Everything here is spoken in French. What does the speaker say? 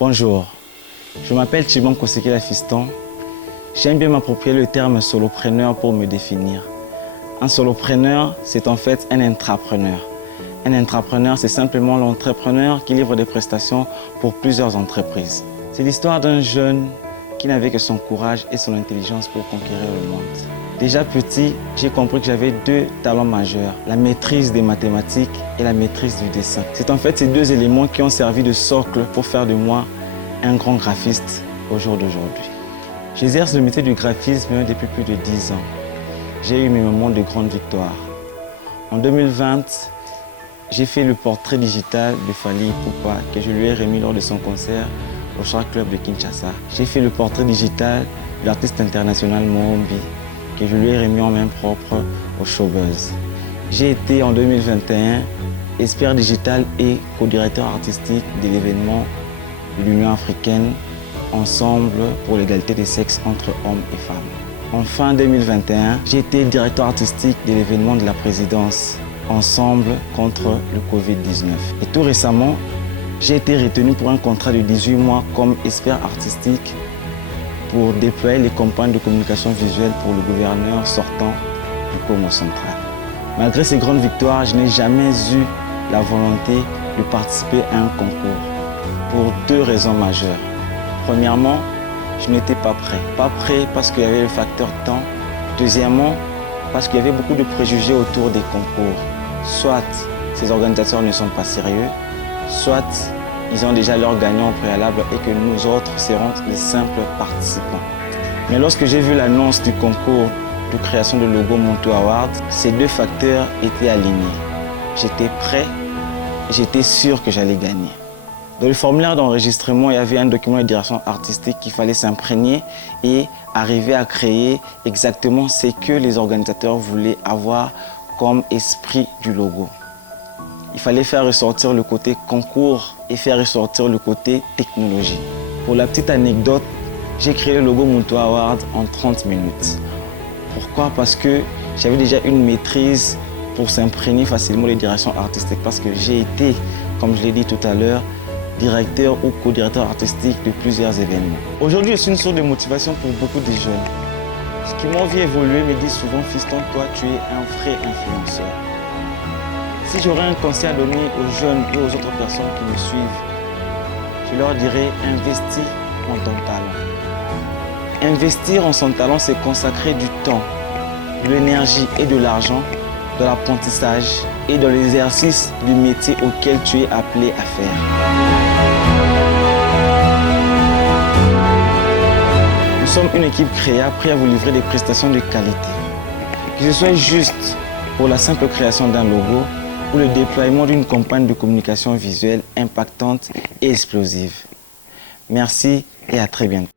Bonjour, je m'appelle Chibon Kosekela Fiston. J'aime bien m'approprier le terme solopreneur pour me définir. Un solopreneur, c'est en fait un intrapreneur. Un intrapreneur, c'est simplement l'entrepreneur qui livre des prestations pour plusieurs entreprises. C'est l'histoire d'un jeune qui n'avait que son courage et son intelligence pour conquérir le monde. Déjà petit, j'ai compris que j'avais deux talents majeurs, la maîtrise des mathématiques et la maîtrise du dessin. C'est en fait ces deux éléments qui ont servi de socle pour faire de moi un grand graphiste au jour d'aujourd'hui. J'exerce le métier du graphisme depuis plus de 10 ans. J'ai eu mes moments de grande victoire. En 2020, j'ai fait le portrait digital de Fally Ipupa que je lui ai remis lors de son concert au Chart Club de Kinshasa. J'ai fait le portrait digital de l'artiste international Mohombi que je lui ai remis en main propre au Showbuzz. J'ai été en 2021 expert digital et co-directeur artistique de l'événement de l'Union africaine Ensemble pour l'égalité des sexes entre hommes et femmes. En fin 2021, j'ai été directeur artistique de l'événement de la présidence Ensemble contre le Covid-19. Et tout récemment, j'ai été retenu pour un contrat de 18 mois comme expert artistique pour déployer les campagnes de communication visuelle pour le gouverneur sortant du Congo central. Malgré ces grandes victoires, je n'ai jamais eu la volonté de participer à un concours pour deux raisons majeures. Premièrement, je n'étais pas prêt. Pas prêt parce qu'il y avait le facteur temps. Deuxièmement, parce qu'il y avait beaucoup de préjugés autour des concours. Soit ces organisateurs ne sont pas sérieux, soit ils ont déjà leurs gagnants au préalable et que nous autres serons les simples participants. Mais lorsque j'ai vu l'annonce du concours de création de logo Monto Award, ces deux facteurs étaient alignés. J'étais prêt et j'étais sûr que j'allais gagner. Dans le formulaire d'enregistrement, il y avait un document de direction artistique qu'il fallait s'imprégner et arriver à créer exactement ce que les organisateurs voulaient avoir comme esprit du logo. Il fallait faire ressortir le côté concours et faire ressortir le côté technologie. Pour la petite anecdote, j'ai créé le logo Monto Award en 30 minutes. Pourquoi? Parce que j'avais déjà une maîtrise pour s'imprégner facilement les directions artistiques parce que j'ai été, comme je l'ai dit tout à l'heure, directeur ou co-directeur artistique de plusieurs événements. Aujourd'hui, je suis une source de motivation pour beaucoup de jeunes. Ce qui m'ont vu évoluer me dit souvent, fiston, toi, tu es un vrai influenceur. Si j'aurais un conseil à donner aux jeunes et aux autres personnes qui me suivent, je leur dirais, investis en ton talent. Investir en son talent, c'est consacrer du temps, de l'énergie et de l'argent dans l'apprentissage et dans l'exercice du métier auquel tu es appelé à faire. Nous sommes une équipe créée, prête à vous livrer des prestations de qualité. Que ce soit juste pour la simple création d'un logo ou le déploiement d'une campagne de communication visuelle impactante et explosive. Merci et à très bientôt.